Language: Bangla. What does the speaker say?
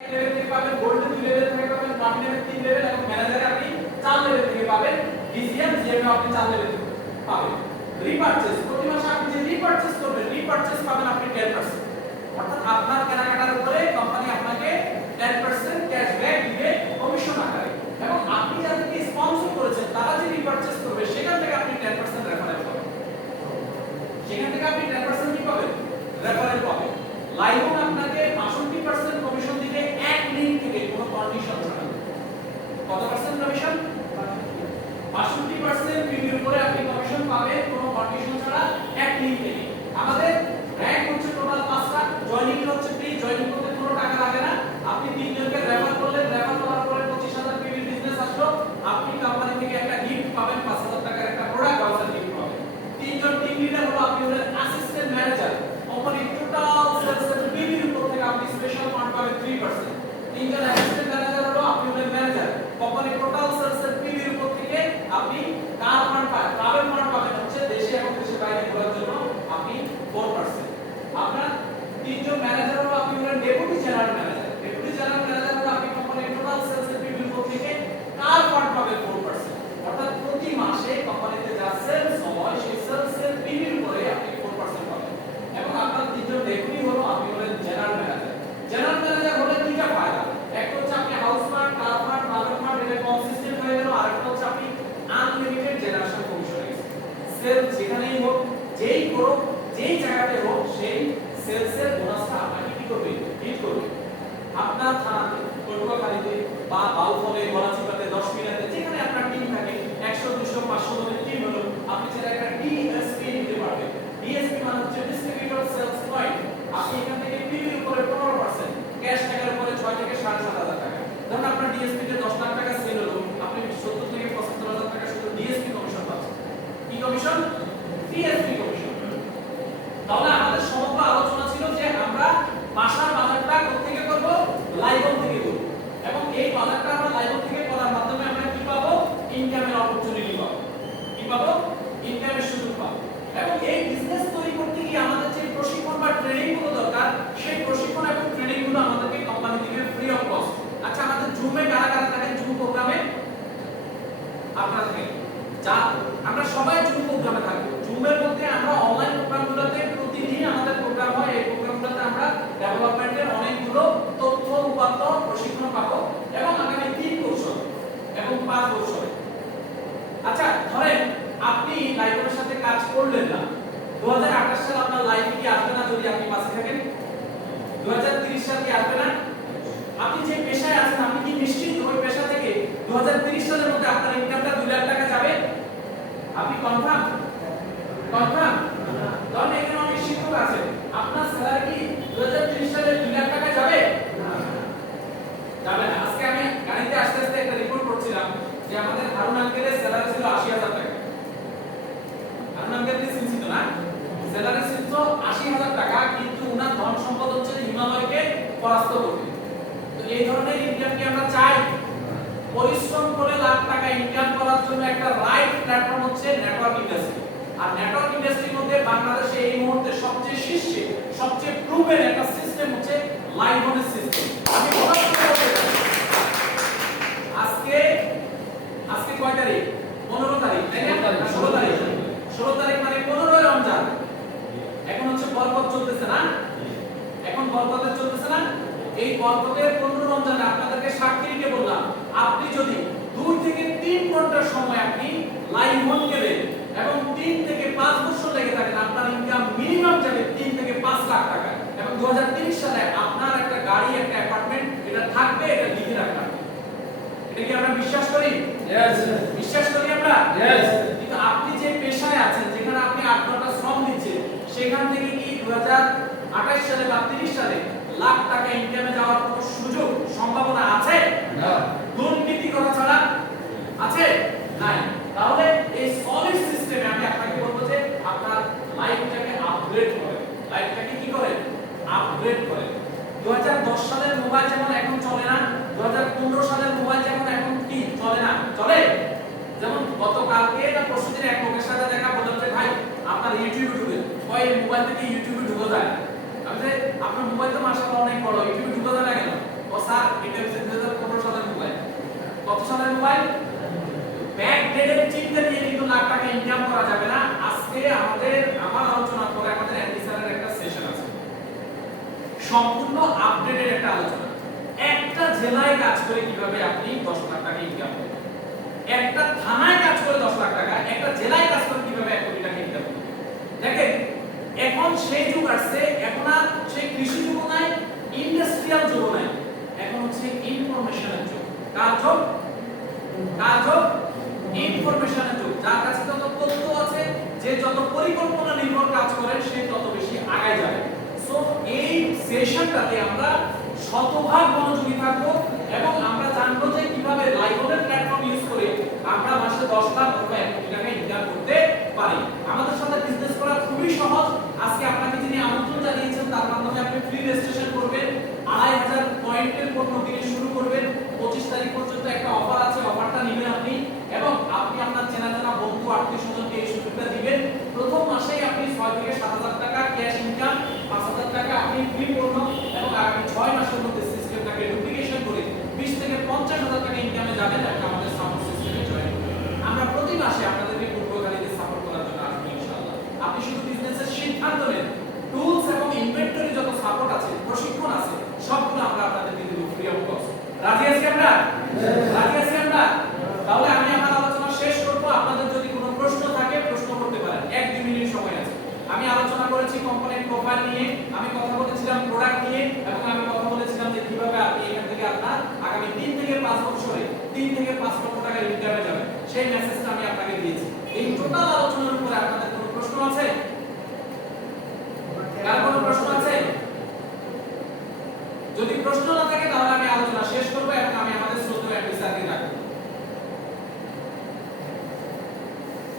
পাবেন গোল্ড দুই লেভেল থেকে পাবেন। প্লাটিনাম তিন এবং আপনি চার লেভেল থেকে পাবেন ডিসিএম জিএম আপনি চার লেভেল থেকে পাবেন রিপারচেজ প্রতি মাসে আপনি যে রিপারচেজ করবেন রিপারচেজ পাবেন আপনি 10% অর্থাৎ আপনার কেনাকাটার উপরে কোম্পানি আপনাকে 10% ক্যাশব্যাক দিবে কমিশন আকারে এবং আপনি যাদেরকে স্পন্সর করেছেন তারা যে থেকে আপনি 10% রেফারেন্স পাবেন সেখান থেকে আপনি 10% কি পাবেন রেফারেন্স পাবেন লাইভন আপনাকে 62% কমিশন দিবে এক লিঙ্ক থেকে কোনো কন্ডিশন ছাড়া কত পার্সেন্ট কমিশন 62% প্রিভিউ করে আপনি কমিশন পাবেন, কোনো কন্ডিশন ছাড়া এক লিঙ্ক থেকে। আমাদের র‍্যাঙ্ক হচ্ছে টোটাল 5টা জয়েনিং হচ্ছে ফ্রি জয়েনিং করতে কোনো টাকা লাগে না। আপনি তিনজনকে রেফার করলেন রেফার করার পরে 25000 পিভি বিজনেস আসলো। আপনি কোম্পানি থেকে একটা গিফট পাবেন 5000 টাকার একটা প্রোডাক্ট ভাউচার গিফট পাবেন। তিনজন টিম লিডার হলো আপনি হলেন অ্যাসিস্ট্যান্ট ম্যানেজার কোম্পানির টোটাল সেলস এর পিভির উপর থেকে আপনি স্পেশাল ফান্ড পাবেন 3% তিনজন অ্যাসিস্ট্যান্ট ম্যানেজার হলো, আপনি হলেন ম্যানেজার কোম্পানির টোটাল সেলস এর পিভির উপর থেকে আপনি কার ফান্ড পাবেন ট্রাভেল ফান্ড পাবেন হচ্ছে দেশে এবং দেশের বাইরে ঘোরার জন্য আপনি 4% আপনার তিনজন ম্যানেজার হলো আপনি হলেন deputy general manager deputy general manager হলো আপনি কোম্পানির টোটাল সেলস এর পিভির উপর থেকে কার ফান্ড পাবেন 4% অর্থাৎ প্রতি মাসে কোম্পানিতে যা সেলস হয় সেই সেলস এর পিভির উপরে আপনি 4% পাবেন এবং আপনার তিনজন ডেপুটি হলো আপনি হলেন জেনারেল ম্যানেজার জেনারেল ম্যানেজার হলে দুইটা ফায়দা একটা হচ্ছে আপনি house fund car fund mother fund এটা কনসিস্টেন্ট হয়ে গেল আরেকটা হচ্ছে আপনি আনলিমিটেড জেনারেশন কমিশন সেল যেখানেই হোক যেই করুক যেই জায়গাতে হোক সেই সেলসের বোনাসটা আপনাকে কি করবে হিট করবে আপনার থানাতে পটুয়াখালীতে বা বাউফলে গলাচিপাতে দশ মিনিটে যেখানে আপনার টিম থাকে একশো দুশো পাঁচশো জনের টিম হলো আপনি সেটা একটা ডিএসপি নিতে পারবেন ডিএসপি মানে হচ্ছে ডিস্ট্রিবিউটর সেলস পয়েন্ট আপনি এখান থেকে পিভির উপরে পনেরো পার্সেন্ট ক্যাশ টাকার উপরে ছয় থেকে আপনার ডিএসপি তে দশ লাখ টাকা আপনি সত্তর থেকে পঁচাত্তর হাজার টাকা ডিএসপি কমিশন তাহলে আমাদের সমগ্র আলোচনা ছিল যে আমরা বাসার বাজারটা কোথেকে করব লাইভন থেকে করব এবং এই বাজারটা আমরা লাইভন থেকে করার মাধ্যমে আমরা কি পাবো ইনকামের অপরচুনিটি পাবো কি পাবো ইনকামের সুযোগ পাবো এবং এই বিজনেস তৈরি করতে গিয়ে আমাদের যে প্রশিক্ষণ বা ট্রেনিংগুলো দরকার সেই প্রশিক্ষণ এবং ট্রেনিংগুলো আমাদেরকে কোম্পানি থেকে ফ্রি অফ কস্ট আচ্ছা আমাদের জুমে কারা কারা থাকেন জুম প্রোগ্রামে আপনারা থাকেন যা আমরা সবাই জুম প্রোগ্রামে থাকব জুমের মধ্যে আমরা অনলাইন প্রোগ্রামগুলোতে প্রতিদিন আমাদের প্রোগ্রাম হয় এই প্রোগ্রামগুলোতে আমরা ডেভেলপমেন্টের অনেকগুলো তথ্য উপাত্ত প্রশিক্ষণ পাবো এবং আগামী তিন বছর এবং পাঁচ বছর আচ্ছা ধরেন আপনি লাইফের সাথে কাজ করলেন না 2028 সালে আপনার লাইফে কি আসবে না যদি আপনি পাশে থাকেন? 2030 সালে কি আসবে না? আপনি যে পেশায় আছেন, আপনি কি নিশ্চিত ওই পেশা থেকে 2030 সালের মধ্যে আপনার ইনকামটা 2 লাখ টাকা যাবে? আপনি কনফার্ম কনফার্ম তাহলে এখানে অনেক শিক্ষক আছে আপনার স্যালারি কি 2030 সালে 2 লাখ টাকা যাবে? যাবে না। আজকে আমি গাড়িতে আসতে আসতে একটা রিপোর্ট করছিলাম যে আমাদের হারুন আঙ্কেলের স্যালারি ছিল 80000 টাকা হারুন আঙ্কেল কি চিন্তিত না স্যালারি ছিল 80000 টাকা কিন্তু উনার ধন সম্পদ হচ্ছে হিমালয়কে পরাস্ত করবে তো এই ধরনের ইনকাম কি আমরা চাই পরিশ্রম করে লাখ টাকা ইনকাম করার জন্য একটা রাইট প্ল্যাটফর্ম হচ্ছে নেটওয়ার্ক ইন্ডাস্ট্রি আর নেটওয়ার্ক ইন্ডাস্ট্রির মধ্যে বাংলাদেশে এই মুহূর্তে সবচেয়ে শীর্ষে সবচেয়ে প্রুভেন একটা সিস্টেম হচ্ছে লাইভ অনের সিস্টেম আমি। আজকে আজকে কয় তারিখ? পনেরো তারিখ তাই না? ষোলো তারিখ। ষোলো তারিখ মানে পনেরোই রমজান। এখন হচ্ছে বরকত চলতেছে না? এখন বরকতের চলতেছে না? এই বরকতের পনেরো রমজানে আপনাদেরকে সাক্ষী বললাম আপনি যদি ঘণ্টার সময় আপনি লাইভ মন গেলেন এবং তিন থেকে পাঁচ বছর লেগে থাকেন আপনার ইনকাম মিনিমাম যাবে তিন থেকে পাঁচ লাখ টাকা। এবং দু সালে আপনার একটা গাড়ি একটা অ্যাপার্টমেন্ট এটা থাকবে এটা লিখে রাখবেন এটা কি আমরা বিশ্বাস করি? বিশ্বাস করি আমরা? কিন্তু আপনি যে পেশায় আছেন যেখানে আপনি আট ঘণ্টা শ্রম দিচ্ছেন সেখান থেকে কি দু আঠাশ সালে বা তিরিশ সালে লাখ টাকা ইনকামে যাওয়ার কোনো সুযোগ সম্ভাবনা আছে? দুর্নীতি করা ছাড়া আছে? নাই তাহলে এই সলিড সিস্টেমে আমি আপনাকে বলব যে আপনার লাইফটাকে আপগ্রেড করে। লাইফটাকে কি করে? আপগ্রেড করে। 2010 সালের মোবাইল যেমন এখন চলে না 2015 সালের মোবাইল যেমন এখন কি? চলে না। চলে? যেমন গতকালকে না পরশুদিন এক লোকের সাথে দেখা বললাম ভাই, আপনার ইউটিউবে ঢুকে ওই মোবাইল থেকে ইউটিউবে ঢুকে যায়? আমি যে আপনার মোবাইল তো মাশাআল্লাহ অনেক বড়। ইউটিউবে ঢুকে যায় না কেন? ও স্যার এটা হচ্ছে 2015 সালের মোবাইল কত সালের মোবাইল টাকা ইনকাম করা যাবে না। আজকে আমাদের, আমার আলোচনা করে আমাদের স্যারের একটা সেশন আছে। সম্পূর্ণ আপডেটেড একটা আলোচনা। একটা জেলায় কাজ করে কীভাবে আপনি 10 লাখ টাকা ইনকাম করবেন একটা থানায় কাজ করে 10 লাখ টাকা, একটা জেলায় কাজ করে কীভাবে 1 কোটি টাকা ইনকাম করবেন দেখেন, এখন সেই যুগ আসছে, এখন আর সেই কৃষি যুগ নাই ইন্ডাস্ট্রিয়াল যুগ নাই। এখন হচ্ছে ইনফরমেশনের যুগ? কার যুগ? ইনফরমেশনের যুগ যার কাছে যত তথ্য আছে, যে যত পরিকল্পনা নির্ভর কাজ করে, সে তত বেশি আগায় যাবে। সো এই সেশনটাতে আমরা শতভাগ মনোযোগী থাকব এবং আমরা জানব যে কীভাবে লাইভনের প্ল্যাটফর্ম ইউজ করে আমরা মাসে 10 লাখ অথবা 1 কোটি টাকা ইনকাম করতে পারি আমাদের সাথে বিজনেস করা খুবই সহজ আজকে আপনাকে যিনি আমন্ত্রণ জানিয়েছেন তার মাধ্যমে আপনি ফ্রি রেজিস্ট্রেশন করবেন আড়াই হাজার পয়েন্টের পণ্য কিনে শুরু করবেন পঁচিশ তারিখ পর্যন্ত একটা অফার আছে অফারটা নেবেন আপনি এবং আপনি আপনার চেনা জানা বন্ধু আত্মীয় স্বজনকে এই সুযোগটা দিবেন প্রথম মাসেই আপনি ছয় থেকে সাত হাজার টাকা ক্যাশ ইনকাম পাঁচ হাজার টাকা আপনি ফ্রি পণ্য এবং আগামী ছয় মাসের মধ্যে সিস্টেমটাকে ডুপ্লিকেশন করে বিশ থেকে পঞ্চাশ হাজার টাকা ইনকামে যাবেন এবং আমাদের সাপোর্ট সিস্টেমে জয়েন আমরা প্রতি মাসে আপনাদেরকে পূর্বকালীতে সাপোর্ট করার জন্য আসব ইনশাআল্লাহ আপনি শুধু বিজনেসের সিদ্ধান্ত নেন টুলস এবং ইনভেন্টরি যত সাপোর্ট আছে প্রশিক্ষণ আছে সবগুলো আমরা আপনাদেরকে দিব ফ্রি অফ কস্ট রাজি আছি আমরা? রাজি আছি আমরা? তাহলে আমি আমার আলোচনা শেষ করব। আপনাদের যদি কোনো প্রশ্ন থাকে, প্রশ্ন করতে পারেন। এক দুই মিনিট সময় আছে। আমি আলোচনা করেছি কোম্পানির প্রোফাইল নিয়ে, আমি কথা বলেছিলাম প্রোডাক্ট নিয়ে, এবং আমি কথা বলেছিলাম যে কীভাবে আপনি এখান থেকে আপনার আগামী তিন থেকে পাঁচ বছরে, তিন থেকে পাঁচ লক্ষ টাকা ইনকামে যাবেন। সেই মেসেজটা আমি আপনাকে দিয়েছি। এই টোটাল আলোচনার উপরে আপনাদের কোনো প্রশ্ন আছে? কার কোনো প্রশ্ন আছে? যদি প্রশ্ন